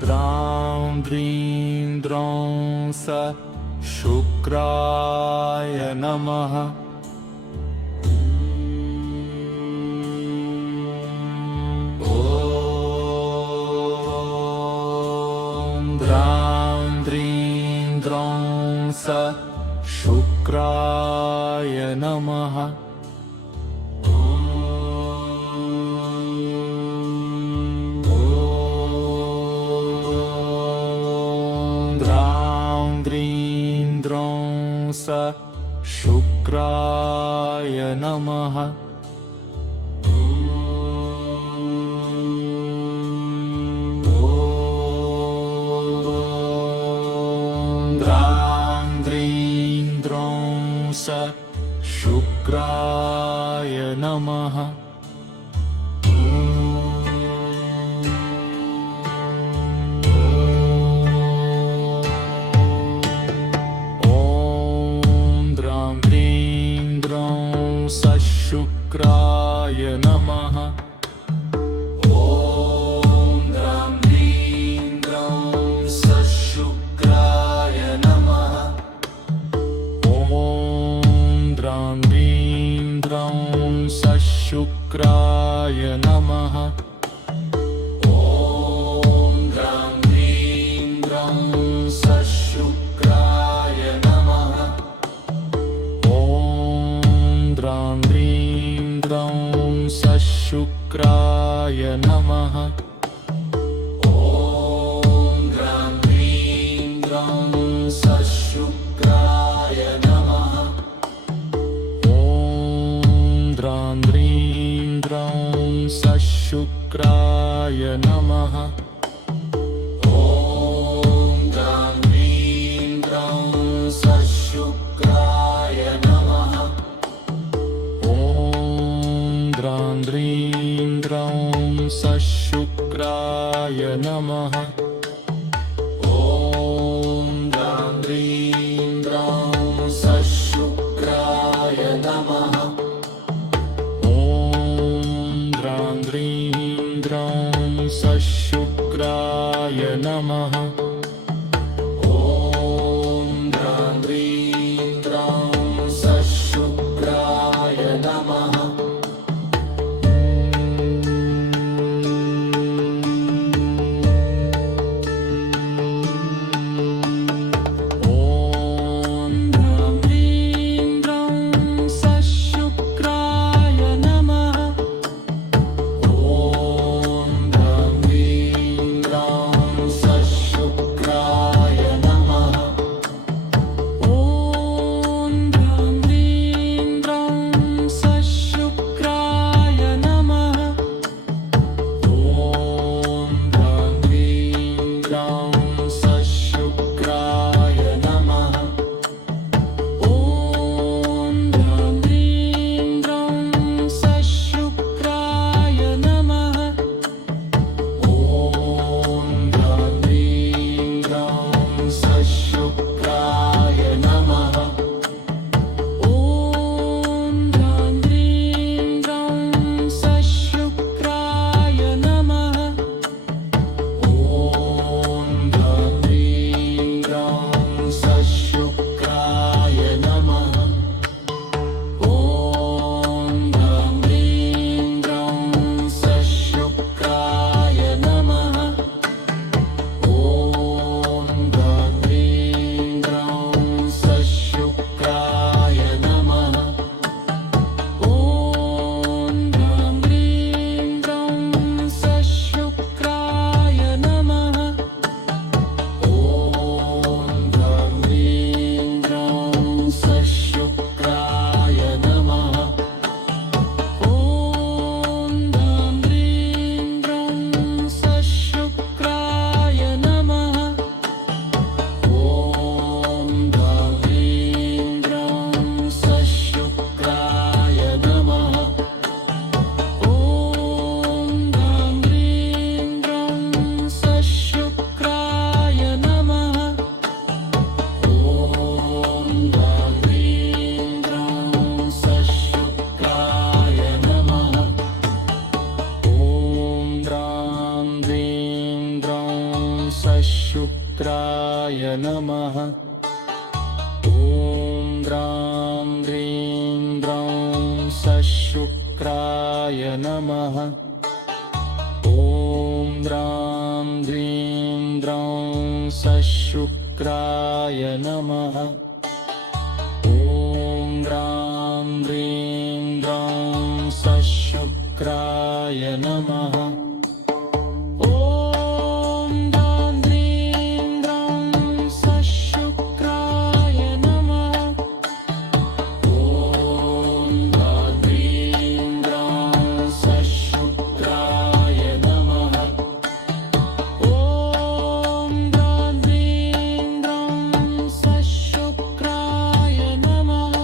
द्रां द्रीं द्रौं स शुक्राय नमः। ॐ द्रां द्रीं द्रौं स शुक्राय नमः। शुक्राय नमः। द्रां द्रीं द्रौं स शुक्राय नमः। शुक्राय नमः। ॐ द्रां द्रीं द्रौं स शुक्राय नमः। ॐ द्रां द्रीं द्रौं स शुक्राय नमः। ॐ द्रां द्रीं द्रौं स शुक्राय नमः। ॐ द्रां द्रीं द्रौं स शुक्राय नमः। ॐ द्रां द्रीं द्रौं स शुक्राय नमः। ॐ द्रां द्रीं द्रौं स शुक्राय नमः। ॐ द्रां द्रीं द्रौं स शुक्राय नमः। द्रां द्रीं द्रौं स शुक्राय नमः। ॐ द्रां द्रीं द्रौं स शुक्राय नमः। ॐ द्रां द्रीं द्रौं स शुक्राय नमः। ॐ द्रां द्रीं द्रौं स शुक्राय नमः। सशुक्राय नमः। ॐ द्रां द्रीं द्रौं सशुक्राय नमः। ॐ द्रां द्रीं द्रौं सशुक्राय नमः। द्रां द्रीं द्रौं सशुक्राय नमः। ॐ द्रां द्रीं द्रौं सशुक्राय नमः।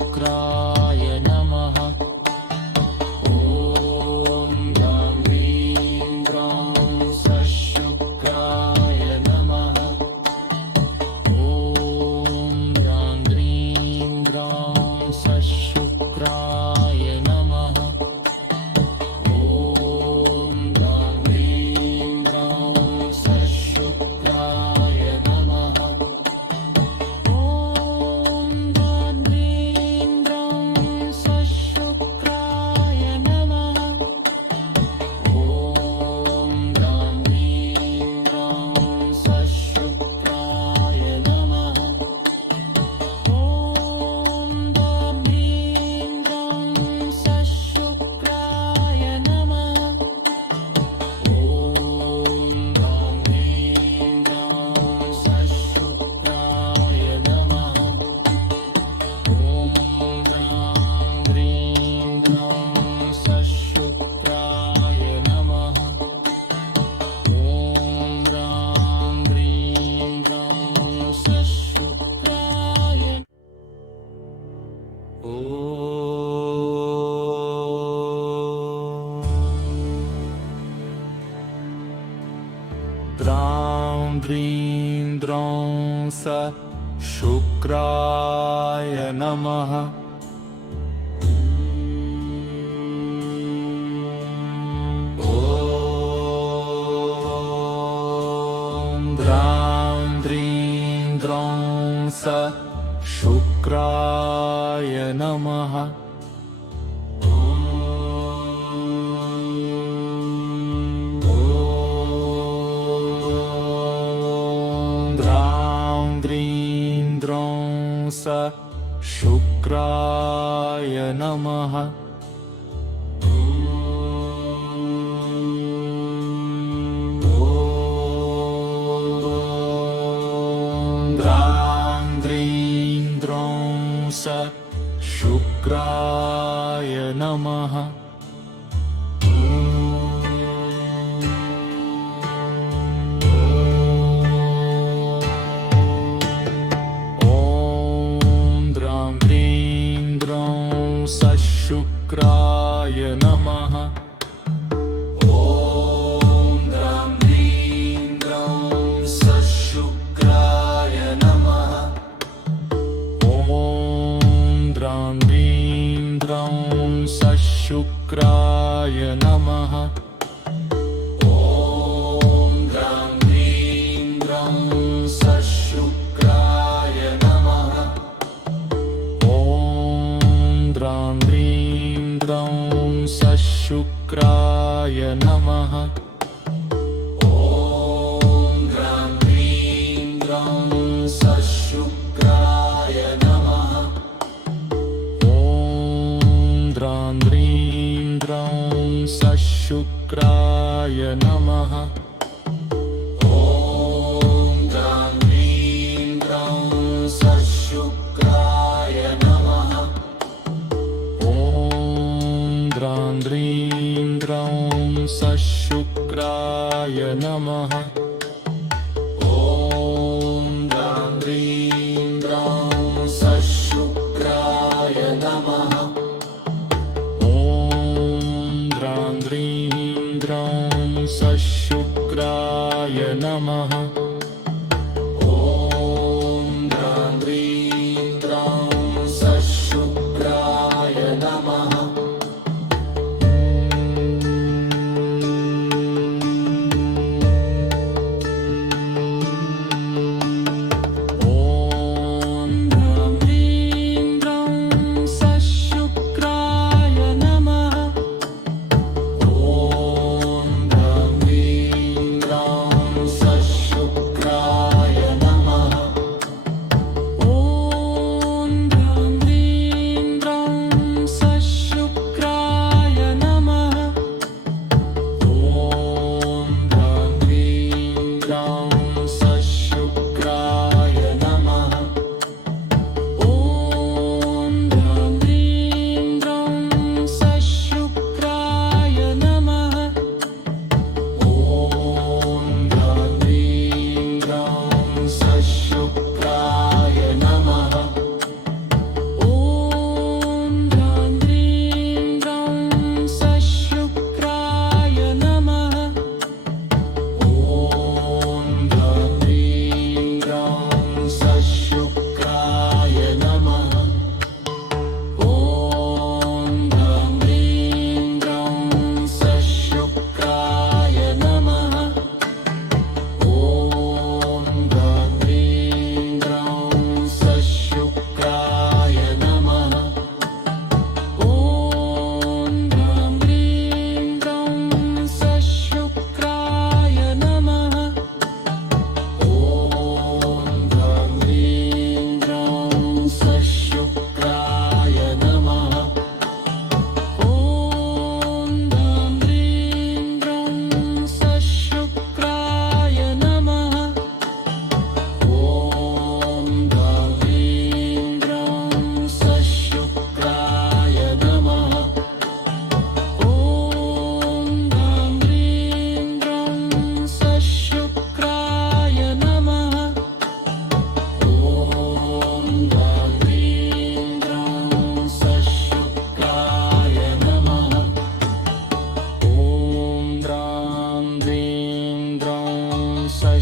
शुक्राय नमः। ॐ द्रां द्रीं द्रौं शुक्राय नमः। शुक्राय नमः। ॐ द्रां द्रीं द्रौं सशुक्राय नमः। ॐ द्रां द्रीं द्रौं सशुक्राय नमः। ॐ द्रां द्रीं द्रौं सशुक्राय नमः। ॐ द्रां द्रीं द्रौं सशुक्राय नमः। ॐ द्रां द्रीं द्रौं सशुक्राय नमः। ॐ द्रां द्रीं द्रौं सशुक्राय नमः। ॐ द्रां द्रीं द्रौं सशुक्राय नमः। ॐ नमः ॐ द्रां द्रीं द्रौं सशुक्राय नमः ॐ द्रां द्रीं द्रौं सशुक्राय नमः ॐ द्रां द्रीं द्रौं सशुक्राय नमः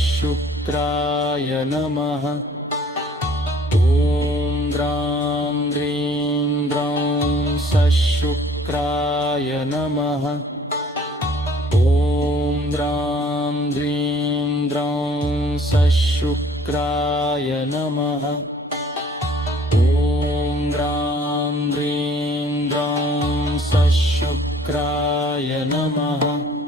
शुक्राय नमः ॐ द्रां द्रीं द्रौं सशुक्राय नमः ॐ द्रां द्रीं द्रौं सशुक्राय नमः ॐ द्रां द्रीं द्रौं सशुक्राय नमः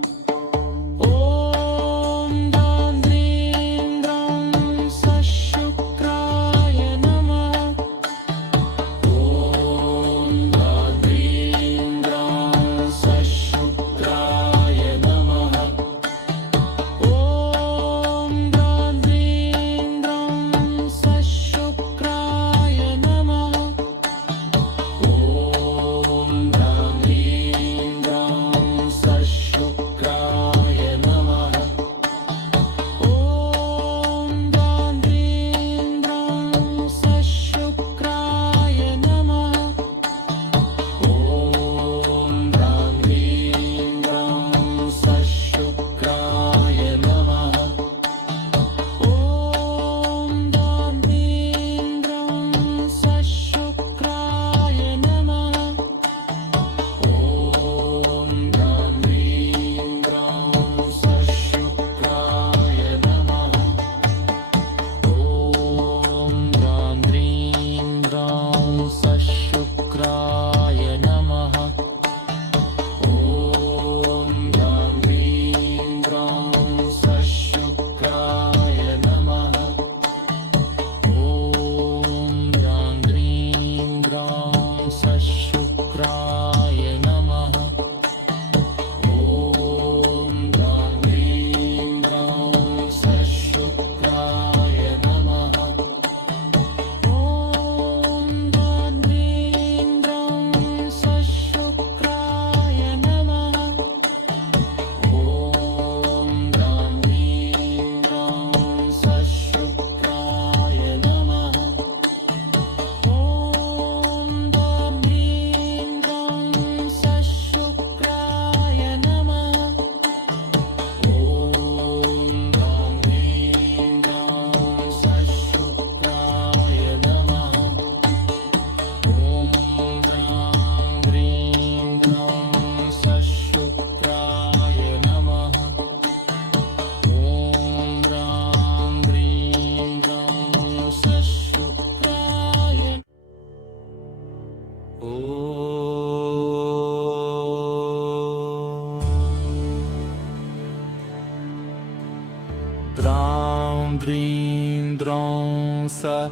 द्रां द्रीं द्रौं स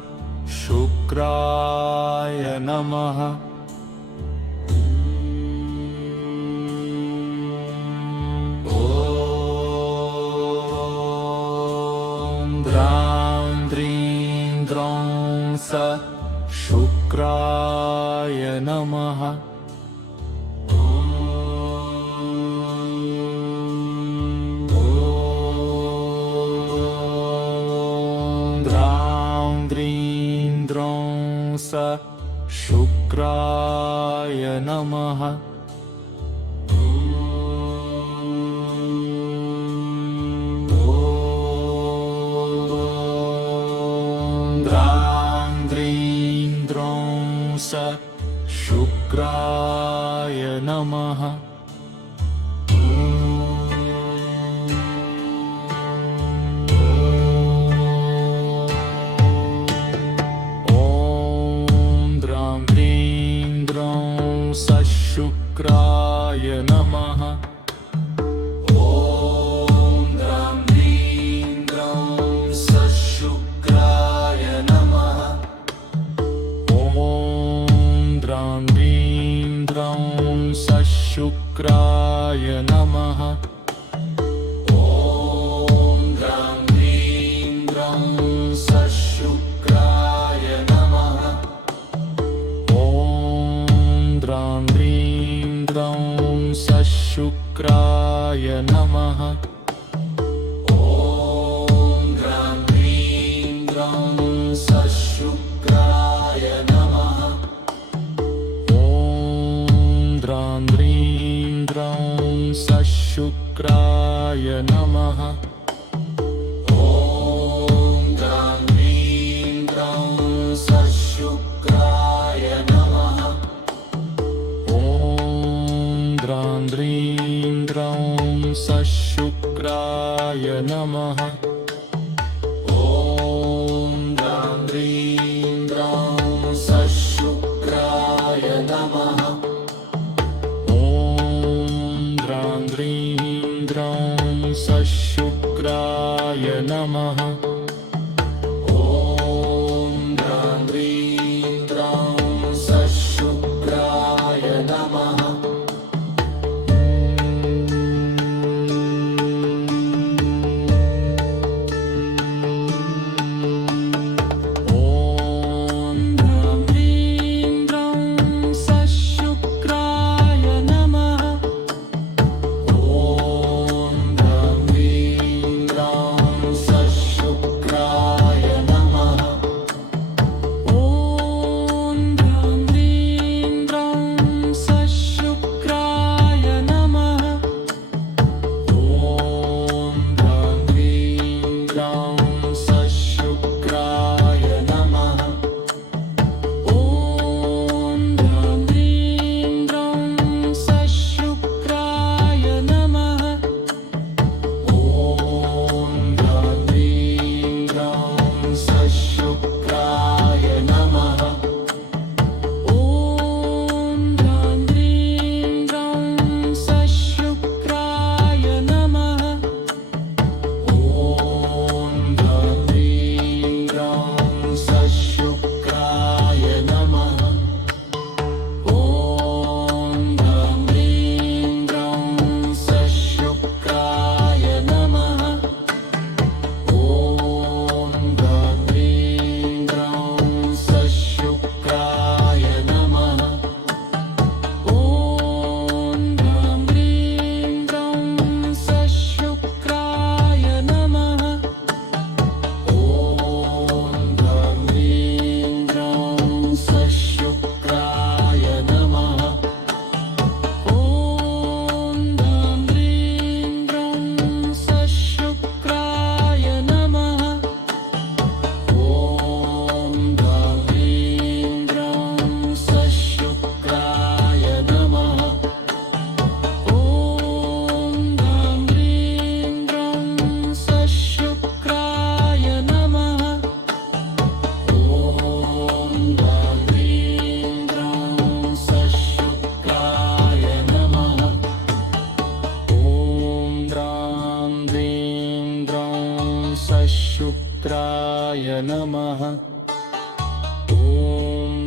शुक्राय नमः। ॐ द्रां द्रीं द्रौं स शुक्राय नमः। स शुक्राय नमः। द्रां द्रीं द्रौं स शुक्राय नमः। शुक्राय नमः। ॐ द्रां द्रीं द्रौं स शुक्राय नमः। ॐ द्रां द्रीं द्रौं स शुक्राय नमः। ॐ द्रां द्रीं द्रौं स शुक्राय नमः। ॐ द्रां द्रीं द्रौं स शुक्राय नमः। ॐ द्रां द्रीं द्रौं स शुक्राय नमः। ॐ द्रां द्रीं द्रौं स शुक्राय नमः। ॐ द्रां द्रीं द्रौं स शुक्राय नमः। ॐ द्रां द्रीं द्रौं स शुक्राय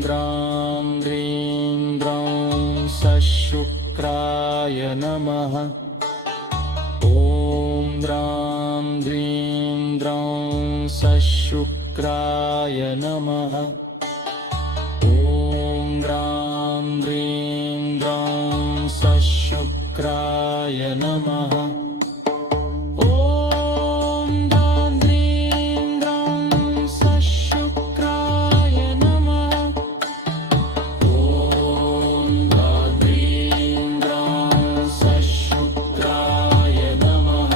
द्रां द्रीं द्रौं सशुक्राय नमः। ॐ द्रां द्रीं द्रौं सशुक्राय नमः। ॐ द्रां द्रीं द्रौं सशुक्राय नमः। द्रां द्रीं द्रौं सशुक्राय नमः। ॐ द्रां द्रीं द्रौं सशुक्राय नमः।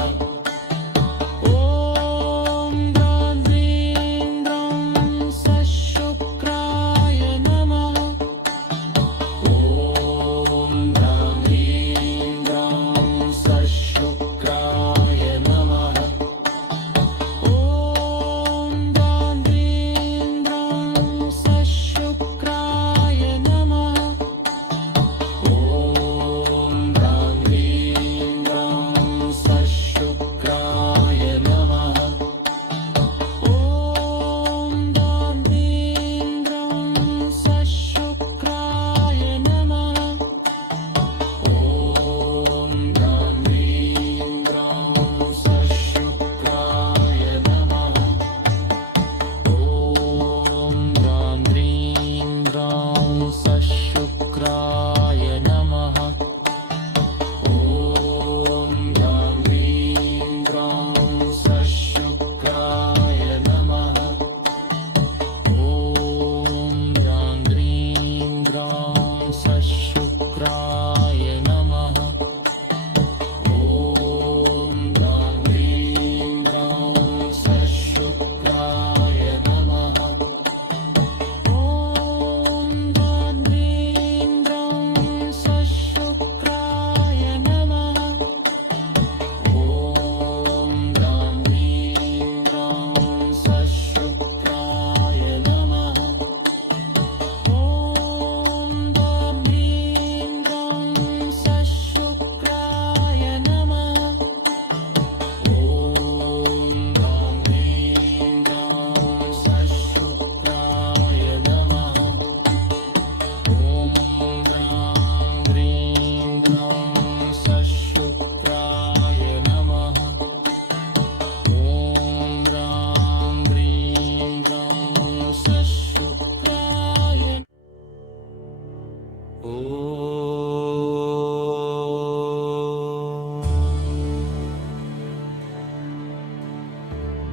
शुक्राय नमः।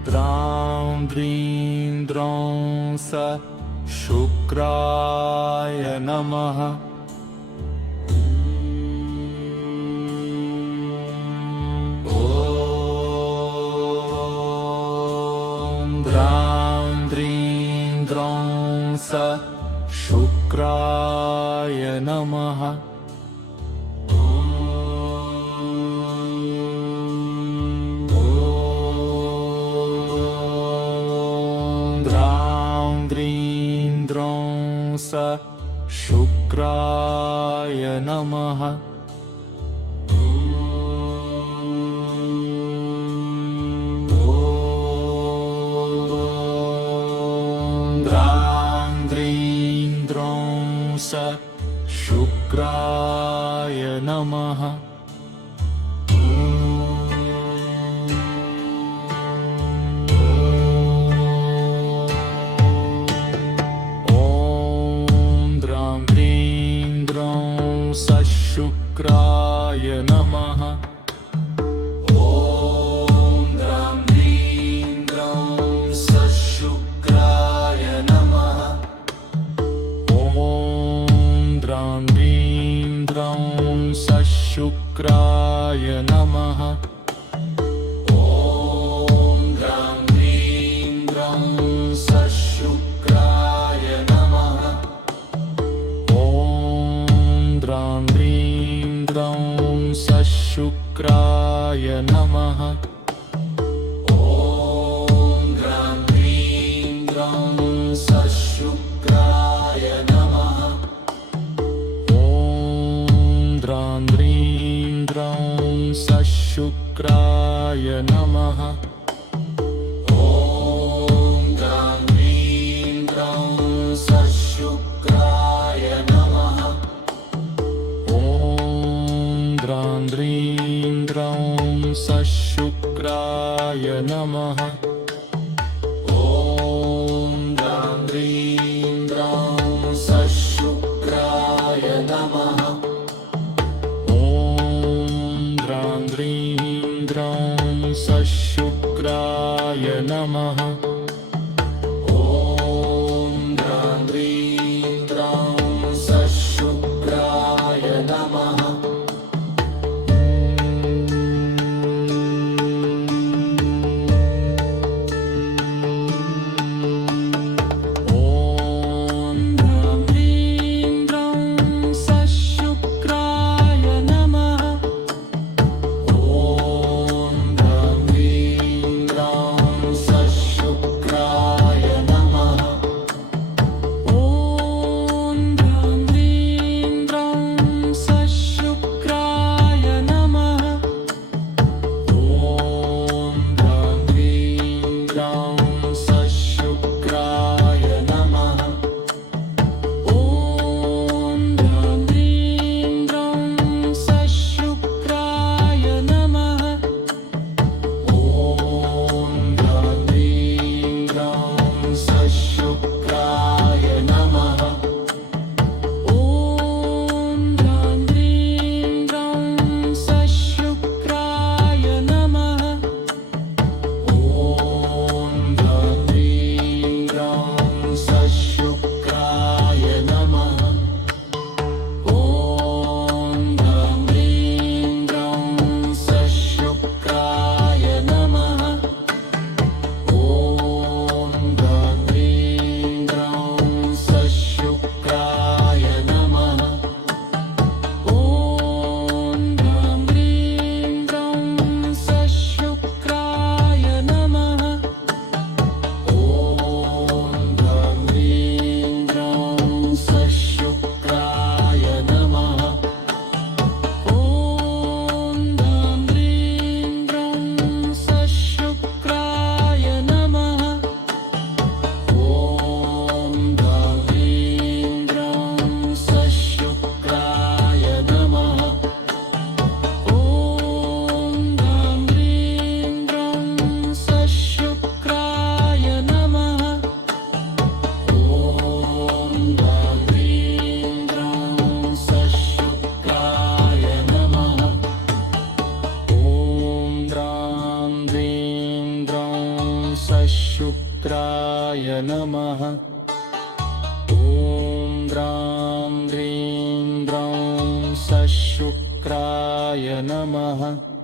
द्रां द्रीं द्रौं शुक्राय नमः। शुक्राय नमः। ॐ द्रां द्रीं द्रौं सशुक्राय नमः। ॐ द्रां द्रीं द्रौं सशुक्राय नमः। ॐ द्रां द्रीं द्रौं सशुक्राय नमः। ॐ द्रां द्रीं द्रौं सशुक्राय नमः। ॐ द्रां द्रीं द्रौं सशुक्राय नमः। ॐ द्रां द्रीं द्रौं सशुक्राय नमः। ॐ द्रां द्रीं द्रौं सशुक्राय सशुक्राय नमः। ॐ द्रां द्रीं द्रौं सशुक्राय नमः। ॐ द्रां द्रीं द्रौं सशुक्राय नमः। ॐ द्रां द्रीं द्रौं सशुक्राय नमः। सशुक्राय नमः। ॐ द्रां द्रीं द्रौं सशुक्राय नमः।